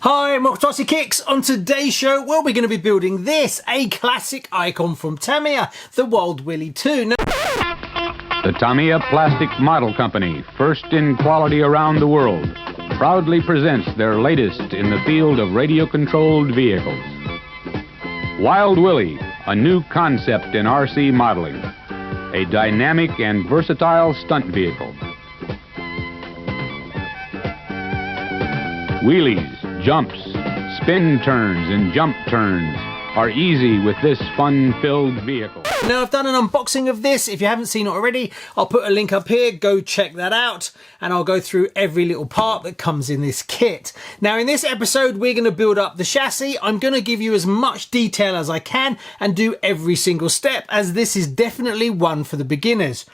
Hi, and welcome to RCKicks. On today's show, well, we're going to be building this, a classic icon from Tamiya, the Wild Willy 2. Now, the Tamiya Plastic Model Company, first in quality around the world, proudly presents their latest in the field of radio-controlled vehicles. Wild Willy, a new concept in RC modeling, a dynamic and versatile stunt vehicle. Wheelies, jumps, spin turns, and jump turns are easy with this fun-filled vehicle. Now, I've done an unboxing of this. If you haven't seen it already, I'll put a link up here. Go check that out. And I'll go through every little part that comes in this kit. Now, in this episode, we're going to build up the chassis. I'm going to give you as much detail as I can and do every single step, as this is definitely one for the beginners.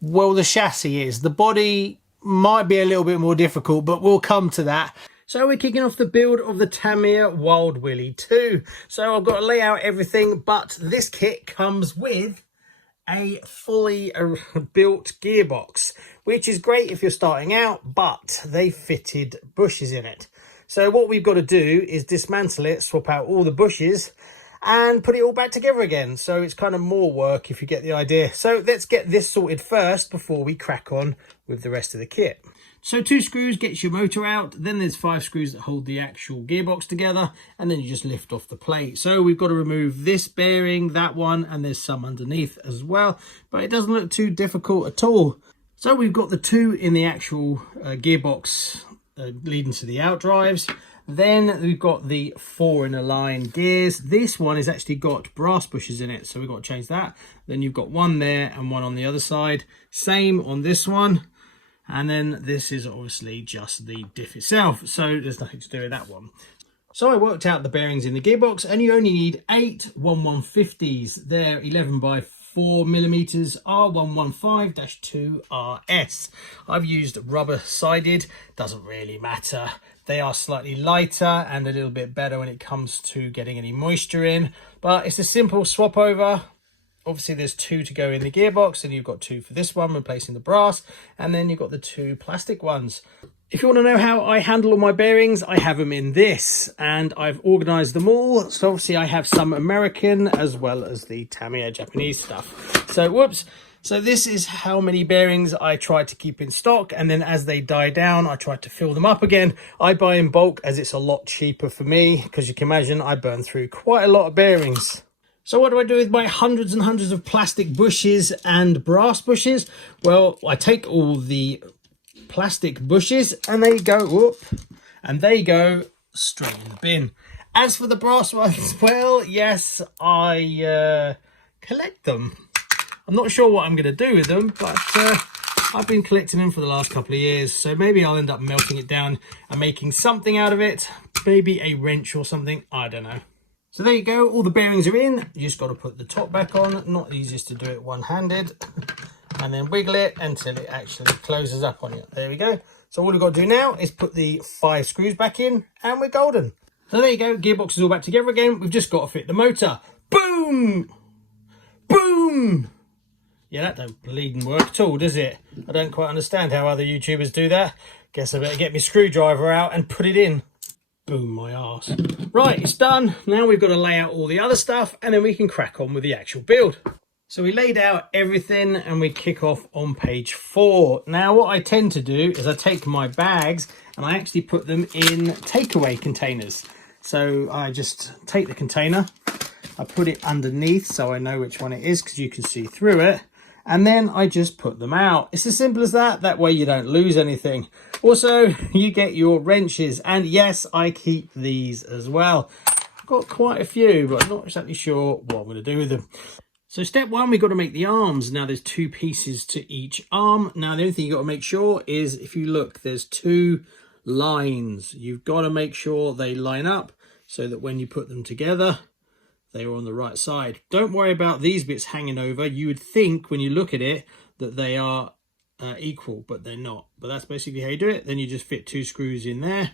Well, the chassis is. The body might be a little bit more difficult, but we'll come to that. So we're kicking off the build of the Tamiya Wild Willy 2. So I've got to lay out everything, but this kit comes with a fully built gearbox, which is great if you're starting out, but they fitted bushes in it. So what we've got to do is dismantle it, swap out all the bushes, and put it all back together again. So it's kind of more work if you get the idea. So let's get this sorted first before we crack on with the rest of the kit. So 2 screws gets your motor out, then there's 5 screws that hold the actual gearbox together, and then you just lift off the plate. So we've got to remove this bearing, that one, and there's some underneath as well, but it doesn't look too difficult at all. So we've got the 2 in the actual gearbox leading to the outdrives. Then we've got the 4 in a line gears. This one has actually got brass bushes in it, so we've got to change that. Then you've got one there and one on the other side. Same on this one. And then this is obviously just the diff itself, so there's nothing to do with that one. So I worked out the bearings in the gearbox, and you only need 8 1/150s. They're 11 by 4 millimeters R115-2RS. I've used rubber sided, doesn't really matter. They are slightly lighter and a little bit better when it comes to getting any moisture in, but it's a simple swap over. Obviously, there's 2 to go in the gearbox, and you've got 2 for this one, replacing the brass, and then you've got the 2 plastic ones. If you want to know how I handle all my bearings, I have them in this, and I've organised them all. So obviously, I have some American as well as the Tamiya Japanese stuff. So, whoops. So this is how many bearings I try to keep in stock, and then as they die down, I try to fill them up again. I buy in bulk as it's a lot cheaper for me, because you can imagine I burn through quite a lot of bearings. So what do I do with my hundreds and hundreds of plastic bushes and brass bushes? Well, I take all the plastic bushes and they go, whoop, and they go straight in the bin. As for the brass ones, well, yes, I collect them. I'm not sure what I'm going to do with them, but I've been collecting them for the last couple of years. So maybe I'll end up melting it down and making something out of it. Maybe a wrench or something, I don't know. So there you go, all the bearings are in. You just got to put the top back on. Not the easiest to do it one-handed. And then wiggle it until it actually closes up on you. There we go. So all we've got to do now is put the 5 screws back in, and we're golden. So there you go, gearbox is all back together again. We've just got to fit the motor. Boom! Boom! Yeah, that don't bleeding work at all, does it? I don't quite understand how other YouTubers do that. Guess I better get my screwdriver out and put it in. Boom, my arse. Right, it's done. Now we've got to lay out all the other stuff, and then we can crack on with the actual build. So we laid out everything, and we kick off on page 4. Now what I tend to do is I take my bags and I actually put them in takeaway containers. So I just take the container, I put it underneath so I know which one it is, because you can see through it. And then I just put them out. It's as simple as that. That way you don't lose anything. Also, you get your wrenches. And yes, I keep these as well. I've got quite a few, but I'm not exactly sure what I'm going to do with them. So step 1, we've got to make the arms. Now there's 2 pieces to each arm. Now the only thing you've got to make sure is, if you look, there's 2 lines. You've got to make sure they line up so that when you put them together, they are on the right side. Don't worry about these bits hanging over. You would think when you look at it that they are equal, but they're not. But that's basically how you do it. Then you just fit 2 screws in there.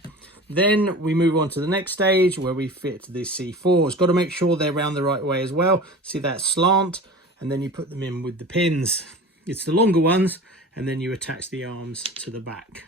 Then we move on to the next stage where we fit the C4s. Got to make sure they're round the right way as well. See that slant? And then you put them in with the pins. It's the longer ones, and then you attach the arms to the back.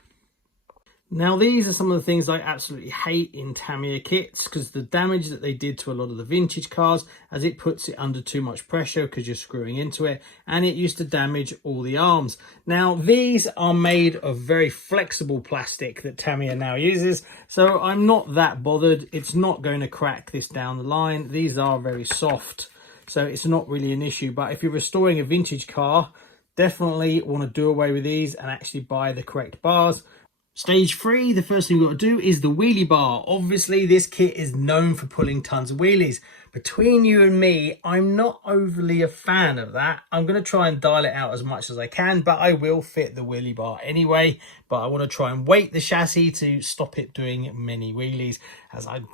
Now these are some of the things I absolutely hate in Tamiya kits, because the damage that they did to a lot of the vintage cars, as it puts it under too much pressure because you're screwing into it, and it used to damage all the arms. Now these are made of very flexible plastic that Tamiya now uses, so I'm not that bothered. It's not going to crack this down the line. These are very soft, so it's not really an issue. But if you're restoring a vintage car, definitely want to do away with these and actually buy the correct bars. Stage 3, the first thing we've got to do is the wheelie bar. Obviously, this kit is known for pulling tons of wheelies. Between you and me, I'm not overly a fan of that. I'm going to try and dial it out as much as I can, but I will fit the wheelie bar anyway. But I want to try and weight the chassis to stop it doing many wheelies, as I'd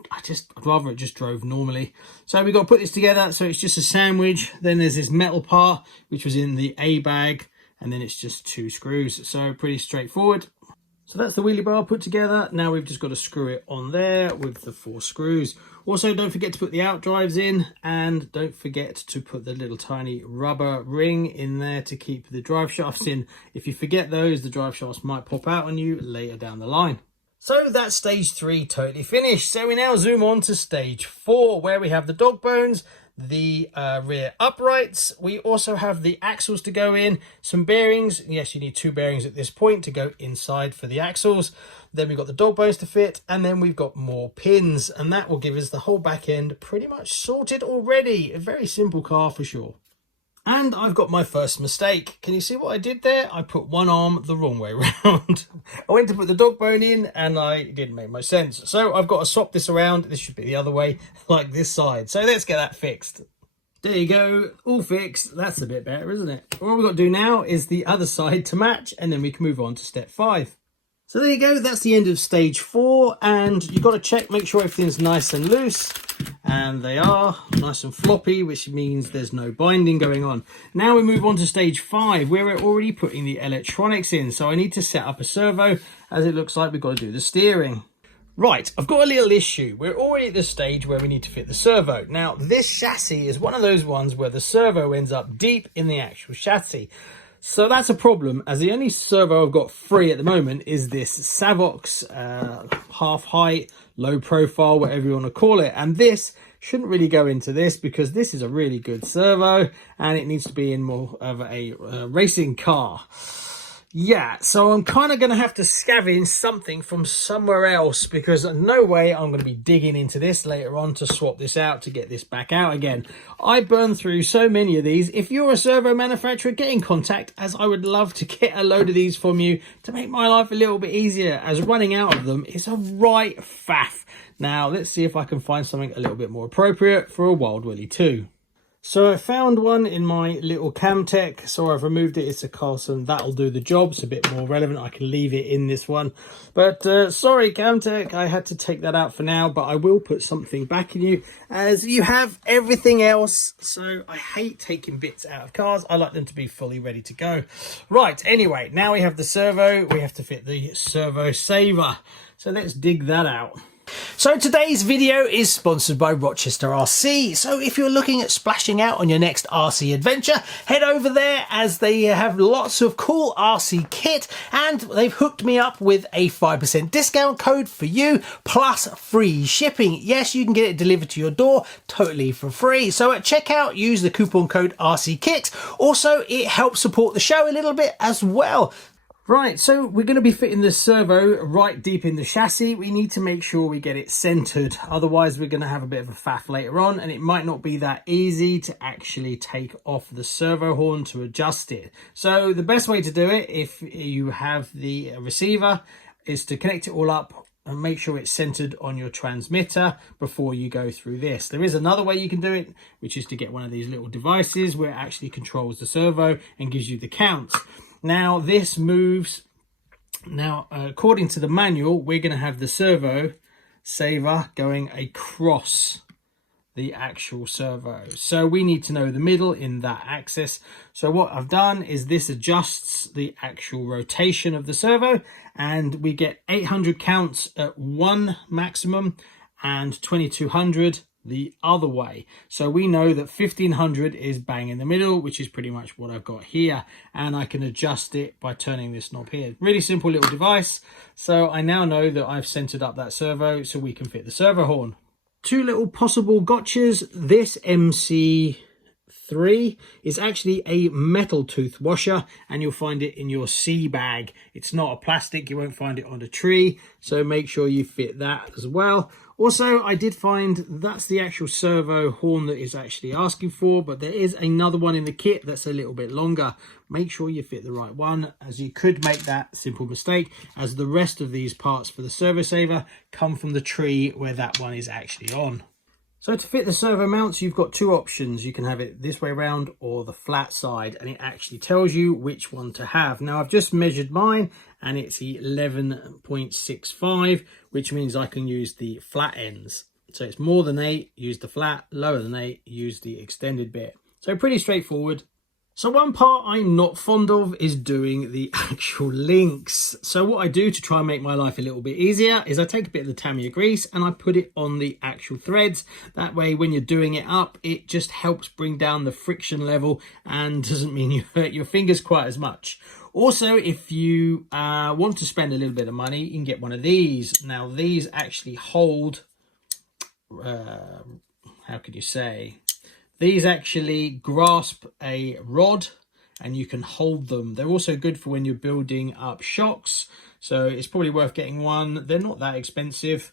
rather it just drove normally. So we've got to put this together, so it's just a sandwich. Then there's this metal part, which was in the A bag, and then it's just 2 screws. So pretty straightforward. So that's the wheelie bar put together. Now we've just got to screw it on there with the 4 screws. Also, don't forget to put the out drives in, and don't forget to put the little tiny rubber ring in there to keep the drive shafts in. If you forget those, the drive shafts might pop out on you later down the line. So that's stage 3 totally finished. So we now zoom on to stage 4, where we have the dog bones, the rear uprights. We also have the axles to go in, some bearings. Yes, you need 2 bearings at this point to go inside for the axles. Then we've got the dog bones to fit, and then we've got more pins, and that will give us the whole back end pretty much sorted already. A very simple car for sure. And I've got my first mistake. Can you see what I did there? I put one arm the wrong way around. I went to put the dog bone in and I didn't make much sense. So I've got to swap this around. This should be the other way, like this side. So let's get that fixed. There you go, all fixed. That's a bit better, isn't it? All we've got to do now is the other side to match, and then we can move on to step 5. So there you go, that's the end of stage 4, and you've got to check, make sure everything's nice and loose, and they are nice and floppy, which means there's no binding going on. Now we move on to stage 5, where we're already putting the electronics in, so I need to set up a servo, as it looks like we've got to do the steering. Right, I've got a little issue. We're already at the stage where we need to fit the servo. Now, this chassis is one of those ones where the servo ends up deep in the actual chassis. So that's a problem, as the only servo I've got free at the moment is this Savox half height, low profile, whatever you want to call it. And this shouldn't really go into this, because this is a really good servo and it needs to be in more of a racing car. Yeah, so I'm kind of going to have to scavenge something from somewhere else, because no way I'm going to be digging into this later on to swap this out to get this back out again. I burn through so many of these. If you're a servo manufacturer, get in contact, as I would love to get a load of these from you to make my life a little bit easier, as running out of them is a right faff. Now, let's see if I can find something a little bit more appropriate for a Wild Willy 2. So I found one in my little Camtech, so I've removed it. It's a Carlson. That'll do the job. It's a bit more relevant. I can leave it in this one. But sorry, Camtech, I had to take that out for now, but I will put something back in you, as you have everything else. So I hate taking bits out of cars. I like them to be fully ready to go. Right, anyway, now we have the servo. We have to fit the servo saver. So let's dig that out. So today's video is sponsored by Rochester RC. So if you're looking at splashing out on your next RC adventure, head over there, as they have lots of cool RC kit, and they've hooked me up with a 5% discount code for you, plus free shipping. Yes, you can get it delivered to your door totally for free. So at checkout, use the coupon code RCKicks. Also, it helps support the show a little bit as well. Right, so we're going to be fitting the servo right deep in the chassis. We need to make sure we get it centered, otherwise we're going to have a bit of a faff later on, and it might not be that easy to actually take off the servo horn to adjust it. So the best way to do it, if you have the receiver, is to connect it all up and make sure it's centered on your transmitter before you go through this. There is another way you can do it, which is to get one of these little devices where it actually controls the servo and gives you the counts. Now this moves, according to the manual, we're going to have the servo saver going across the actual servo. So we need to know the middle in that axis. So what I've done is this adjusts the actual rotation of the servo, and we get 800 counts at 1 maximum and 2200 the other way. So we know that 1500 is bang in the middle, which is pretty much what I've got here. And I can adjust it by turning this knob here. Really simple little device. So I now know that I've centered up that servo so we can fit the servo horn. Two little possible gotchas. This MC3 is actually a metal tooth washer, and you'll find it in your C bag. It's not a plastic, you won't find it on a tree, so make sure you fit that as well. Also, I did find that's the actual servo horn that is actually asking for, but there is another one in the kit that's a little bit longer. Make sure you fit the right one, as you could make that simple mistake, as the rest of these parts for the servo saver come from the tree where that one is actually on. So to fit the servo mounts, you've got two options. You can have it this way around or the flat side, and it actually tells you which one to have. Now I've just measured mine and it's 11.65, which means I can use the flat ends. So it's more than 8, use the flat, lower than 8, use the extended bit. So pretty straightforward. So one part I'm not fond of is doing the actual links. So what I do to try and make my life a little bit easier is I take a bit of the Tamiya grease and I put it on the actual threads. That way when you're doing it up, it just helps bring down the friction level and doesn't mean you hurt your fingers quite as much. Also, if you want to spend a little bit of money, you can get one of these. Now these actually hold, how could you say? These actually grasp a rod and you can hold them. They're also good for when you're building up shocks. So it's probably worth getting one. They're not that expensive.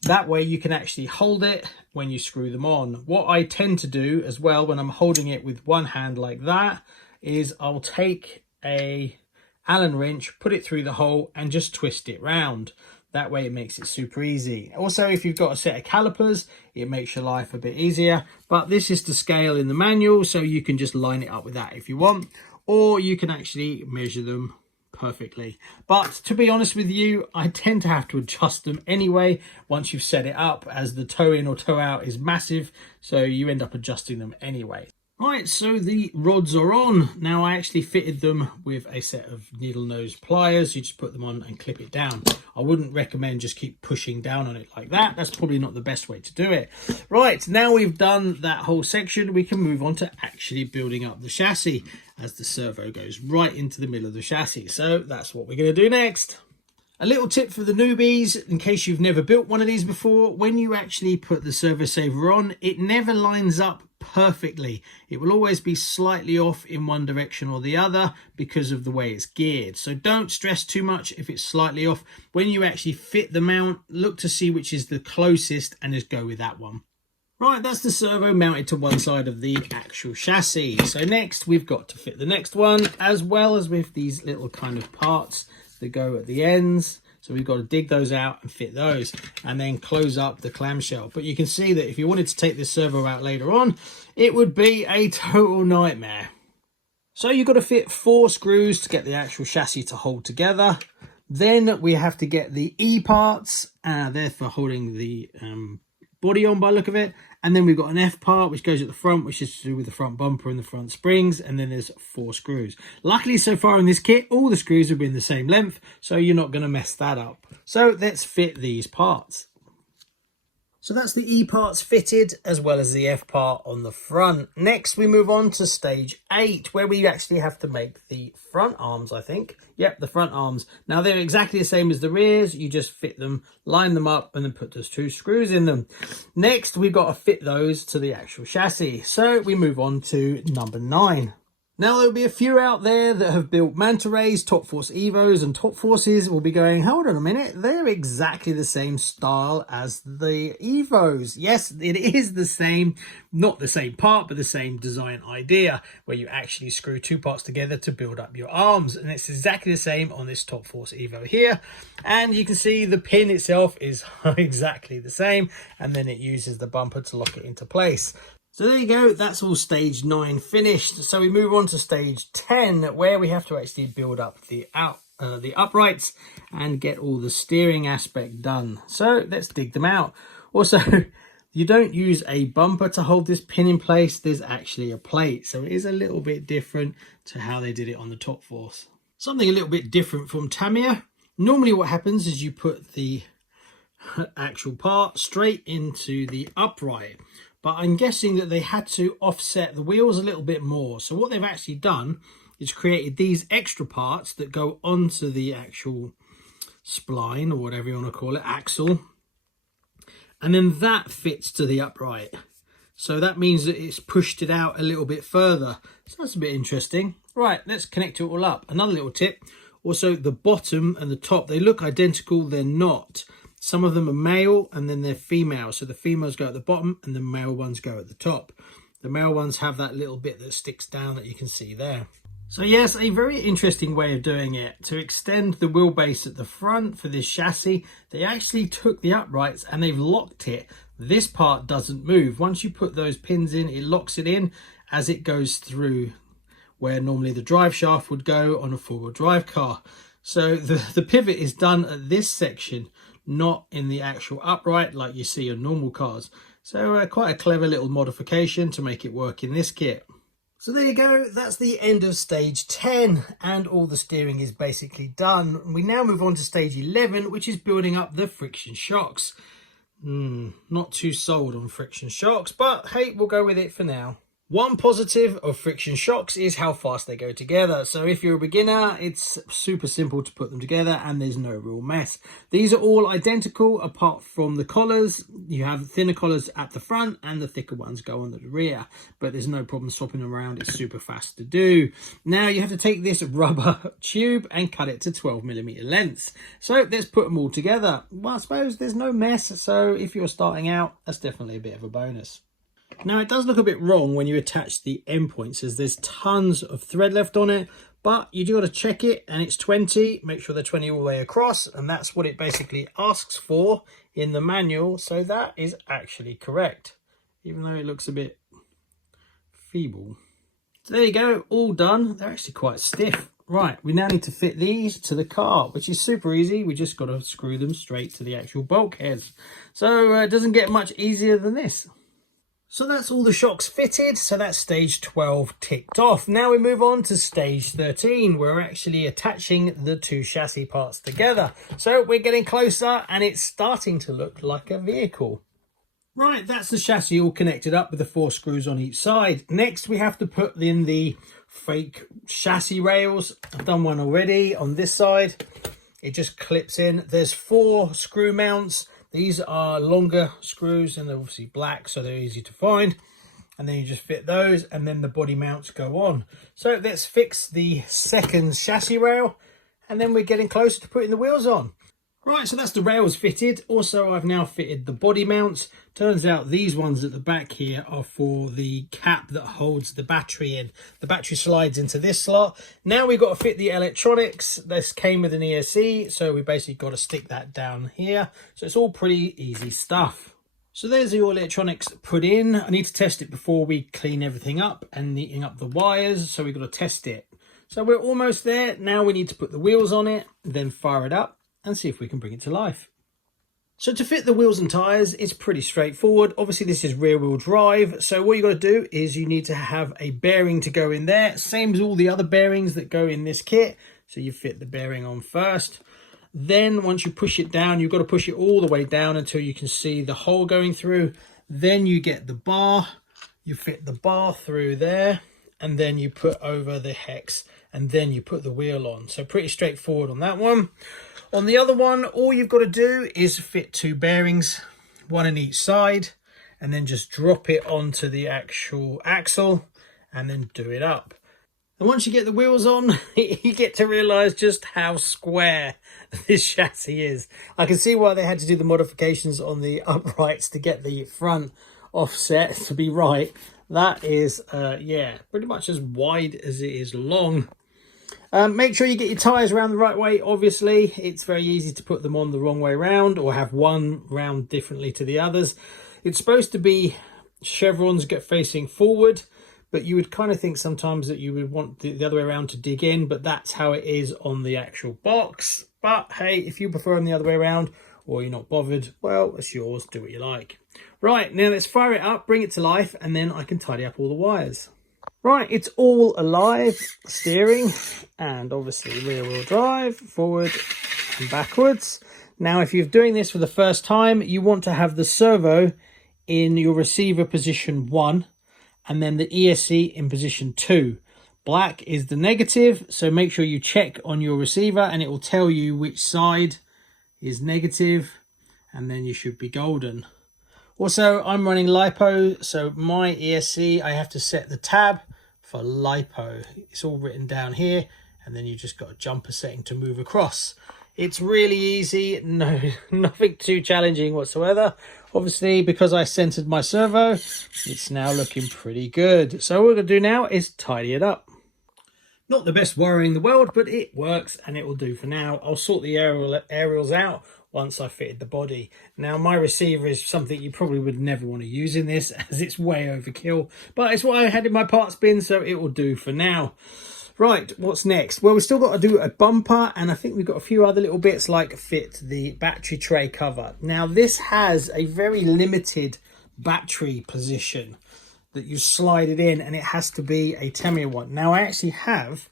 That way you can actually hold it when you screw them on. What I tend to do as well when I'm holding it with one hand like that is I'll take a Allen wrench, put it through the hole and just twist it round. That way it makes it super easy. Also, if you've got a set of calipers, it makes your life a bit easier. But this is to scale in the manual, so you can just line it up with that if you want. Or you can actually measure them perfectly. But to be honest with you, I tend to have to adjust them anyway once you've set it up, as the toe in or toe out is massive. So you end up adjusting them anyway. Right, so the rods are on. Now I actually fitted them with a set of needle nose pliers. You just put them on and clip it down. I wouldn't recommend just keep pushing down on it like that. That's probably not the best way to do it. Right, now we've done that whole section, we can move on to actually building up the chassis, as the servo goes right into the middle of the chassis. So that's what we're going to do next. A little tip for the newbies, in case you've never built one of these before, when you actually put the servo saver on, it never lines up perfectly. It will always be slightly off in one direction or the other because of the way it's geared. So don't stress too much if it's slightly off. When you actually fit the mount, look to see which is the closest and just go with that one. Right, that's the servo mounted to one side of the actual chassis. So next we've got to fit the next one, as well as with these little kind of parts that go at the ends. So we've got to dig those out and fit those and then close up the clamshell. But you can see that if you wanted to take this servo out later on, it would be a total nightmare. So you've got to fit 4 screws to get the actual chassis to hold together. Then we have to get the E parts. They're for holding the body on by the look of it. And then we've got an F part which goes at the front, which is to do with the front bumper and the front springs, and then there's 4 screws. Luckily so far in this kit all the screws have been the same length, so you're not going to mess that up. So let's fit these parts. So that's the E parts fitted, as well as the F part on the front. Next we move on to stage 8, where we actually have to make the front arms, I think. Yep, the front arms. Now they're exactly the same as the rears. You just fit them, line them up, and then put those 2 screws in them. Next we've got to fit those to the actual chassis. So we move on to number 9. Now there'll be a few out there that have built Manta Rays, Top Force Evos and Top Forces will be going, hold on a minute, they're exactly the same style as the Evos. Yes, it is the same, not the same part, but the same design idea, where you actually screw 2 parts together to build up your arms. And it's exactly the same on this Top Force Evo here. And you can see the pin itself is exactly the same, and then it uses the bumper to lock it into place. So there you go, that's all stage 9 finished. So we move on to stage 10, where we have to actually build up the uprights and get all the steering aspect done. So let's dig them out. Also, you don't use a bumper to hold this pin in place, there's actually a plate. So it is a little bit different to how they did it on the Top Force. Something a little bit different from Tamiya. Normally what happens is you put the actual part straight into the upright. But I'm guessing that they had to offset the wheels a little bit more. So what they've actually done is created these extra parts that go onto the actual spline, or whatever you want to call it, axle. And then that fits to the upright. So that means that it's pushed it out a little bit further. So that's a bit interesting. Right, let's connect it all up. Another little tip. Also, the bottom and the top, they look identical. They're not. Some of them are male and then they're female. So the females go at the bottom and the male ones go at the top. The male ones have that little bit that sticks down that you can see there. So yes, a very interesting way of doing it. To extend the wheelbase at the front for this chassis, they actually took the uprights and they've locked it. This part doesn't move. Once you put those pins in, it locks it in as it goes through where normally the drive shaft would go on a four-wheel drive car. So the pivot is done at this section, not in the actual upright like you see on normal cars. So quite a clever little modification to make it work in this kit. So there you go, that's the end of stage 10 and all the steering is basically done. We now move on to stage 11, which is building up the friction shocks. Not too sold on friction shocks, but hey, we'll go with it for now. One positive of friction shocks is how fast they go together. So if you're a beginner, it's super simple to put them together and there's no real mess. These are all identical apart from the collars. You have thinner collars at the front and the thicker ones go on the rear, but there's no problem swapping them around. It's super fast to do. Now you have to take this rubber tube and cut it to 12mm lengths. So let's put them all together. Well, I suppose there's no mess. So if you're starting out, that's definitely a bit of a bonus. Now it does look a bit wrong when you attach the end points as there's tons of thread left on it, but you do got to check it and it's 20. Make sure they're 20 all the way across, and that's what it basically asks for in the manual. So that is actually correct, even though it looks a bit feeble. So there you go, all done. They're actually quite stiff. Right, we now need to fit these to the car, which is super easy. We just got to screw them straight to the actual bulkheads. So it doesn't get much easier than this. So that's all the shocks fitted, so that's stage 12 ticked off. Now we move on to stage 13. We're actually attaching the two chassis parts together. So we're getting closer and it's starting to look like a vehicle. Right, that's the chassis all connected up with the 4 screws on each side. Next we have to put in the fake chassis rails. I've done one already on this side. It just clips in. There's 4 screw mounts. These are longer screws and they're obviously black, so they're easy to find. And then you just fit those and then the body mounts go on. So let's fix the second chassis rail and then we're getting closer to putting the wheels on. Right, so that's the rails fitted. Also, I've now fitted the body mounts. Turns out these ones at the back here are for the cap that holds the battery in. The battery slides into this slot. Now we've got to fit the electronics. This came with an ESC, so we basically got to stick that down here. So it's all pretty easy stuff. So there's your electronics put in. I need to test it before we clean everything up and neaten up the wires. So we've got to test it. So we're almost there. Now we need to put the wheels on it, then fire it up and see if we can bring it to life. So to fit the wheels and tyres, it's pretty straightforward. Obviously this is rear wheel drive, so what you got to do is you need to have a bearing to go in there, same as all the other bearings that go in this kit. So you fit the bearing on first, then once you push it down, you've got to push it all the way down until you can see the hole going through. Then you get the bar, you fit the bar through there, and then you put over the hex, and then you put the wheel on. So pretty straightforward on that one. On the other one, all you've got to do is fit 2 bearings, one on each side, and then just drop it onto the actual axle and then do it up. And once you get the wheels on, you get to realise just how square this chassis is. I can see why they had to do the modifications on the uprights to get the front offset to be right. That is, yeah, pretty much as wide as it is long. Make sure you get your tyres around the right way. Obviously, it's very easy to put them on the wrong way round or have one round differently to the others. It's supposed to be chevrons get facing forward, but you would kind of think sometimes that you would want the other way around to dig in, but that's how it is on the actual box. But hey, if you prefer them the other way around or you're not bothered, well, it's yours. Do what you like. Right, now let's fire it up, bring it to life, and then I can tidy up all the wires. Right, it's all alive, steering, and obviously rear wheel drive, forward and backwards. Now, if you're doing this for the first time, you want to have the servo in your receiver position 1 and then the ESC in position 2. Black is the negative, so make sure you check on your receiver and it will tell you which side is negative, and then you should be golden. Also, I'm running LiPo, so my ESC, I have to set the tab for LiPo. It's all written down here, and then you just got a jumper setting to move across. It's really easy, nothing too challenging whatsoever. Obviously, because I centered my servo, it's now looking pretty good. So what we're gonna do now is tidy it up. Not the best wiring in the world, but it works and it will do for now. I'll sort the aerials out once I fitted the body. Now, my receiver is something you probably would never want to use in this as it's way overkill, but it's what I had in my parts bin, so it will do for now. Right, what's next? Well, we've still got to do a bumper, and I think we've got a few other little bits like fit the battery tray cover. Now, this has a very limited battery position that you slide it in, and it has to be a Tamiya one. Now, I actually have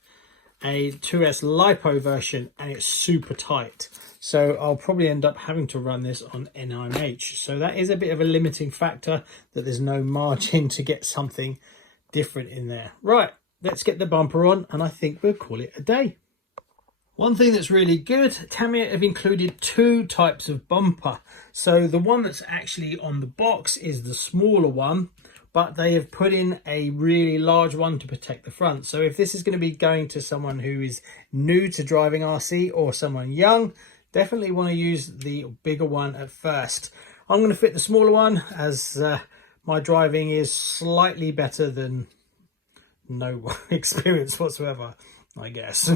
a 2S LiPo version, and it's super tight. So I'll probably end up having to run this on NIMH. So that is a bit of a limiting factor, that there's no margin to get something different in there. Right, let's get the bumper on, and I think we'll call it a day. One thing that's really good, Tamiya have included 2 types of bumper. So the one that's actually on the box is the smaller one, but they have put in a really large one to protect the front. So if this is going to be going to someone who is new to driving RC or someone young, definitely want to use the bigger one at first. I'm going to fit the smaller one as my driving is slightly better than no experience whatsoever, I guess.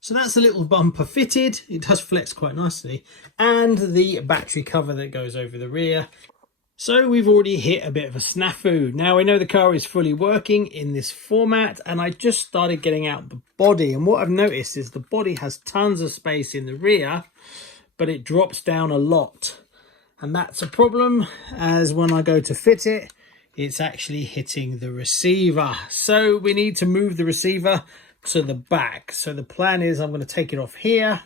So that's the little bumper fitted. It does flex quite nicely. And the battery cover that goes over the rear. So we've already hit a bit of a snafu. Now I know the car is fully working in this format, and I just started getting out the body, and what I've noticed is the body has tons of space in the rear, but it drops down a lot. And that's a problem, as when I go to fit it, it's actually hitting the receiver. So we need to move the receiver to the back. So the plan is I'm going to take it off here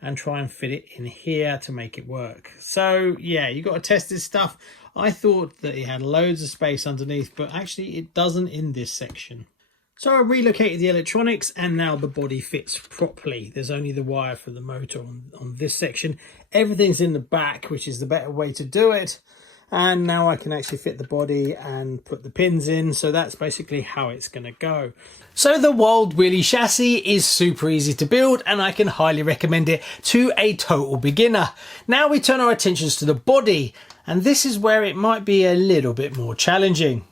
and try and fit it in here to make it work. So yeah, you got to test this stuff. I thought that it had loads of space underneath, but actually it doesn't in this section. So I relocated the electronics, and now the body fits properly. There's only the wire for the motor on this section. Everything's in the back, which is the better way to do it. And now I can actually fit the body and put the pins in. So that's basically how it's going to go. So the Wild Willy chassis is super easy to build, and I can highly recommend it to a total beginner. Now we turn our attentions to the body, and this is where it might be a little bit more challenging.